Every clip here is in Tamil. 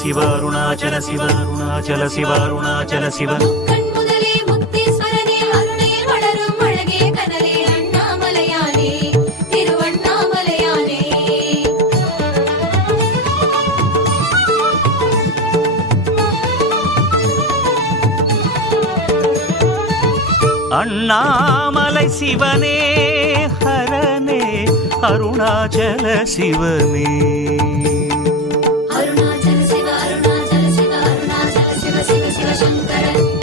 சிவ அருணாச்சல சிவ அருணாச்சல சிவ அருணாச்சல சிவ அண்ணாமலை சிவனே ஹரனே அருணாச்சல சிவனே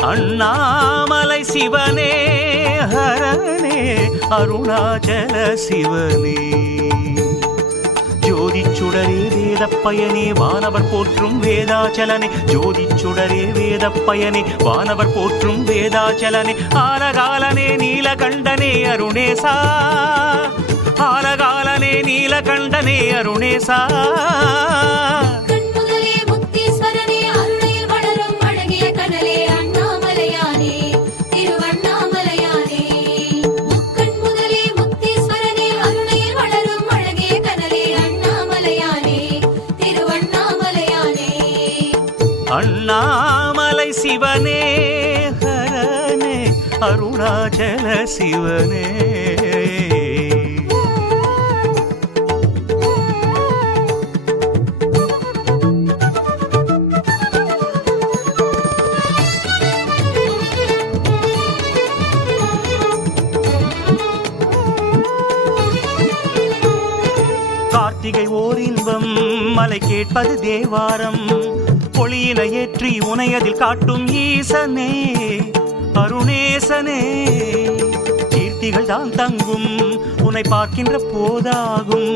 அண்ணாமலை சிவனே ஹரனே அருணாச்சல சிவனே ஜோதிச்சுடரே வேதப்பயனே வானவர் போற்றும் வேதாச்சலனே ஜோதிச்சுடரே வேதப்பயனே வானவர் போற்றும் வேதாச்சலனே ஆலகாலனே நீலகண்டனே அருணேசா ஆலகாலனே நீலகண்டனே அருணேசா அண்ணாமலை சிவனே ஹரனே அருணாச்சல சிவனே கார்த்திகை ஓர் இன்பம் மலை கேட்பது தேவாரம் பொழியினை ஏற்றி உனையதில் காட்டும் ஈசனே அருணேசனே கீர்த்திகள் தான் தங்கும் உன்னை பார்க்கின்ற போதாகும்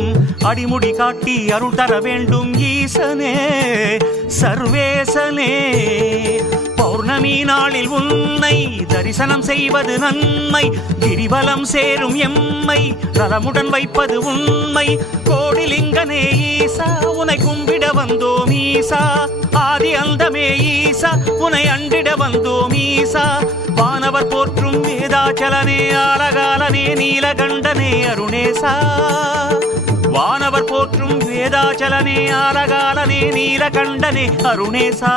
அடிமுடி காட்டி அருள் தர வேண்டும் ஈசனே சர்வேசனே பௌர்ணமி நாளில் உன்னை தரிசனம் செய்வது நன்மை கிரிவலம் சேரும் எம்மை நலமுடன் வைப்பது உண்மை கோடிலிங்கனே ஈசா உனை கும்பிட வந்தோம் ஈசா ஆதி அந்தமே ஈசா உனை அண்டிட வந்தோம் ஈசா வானவர் போற்றும் வேதாச்சலனே ஆலகாலனே நீலகண்டனே அருணேசா வானவர் போற்றும் வேதாச்சலனே ஆலகாலனே நீலகண்டனே அருணேசா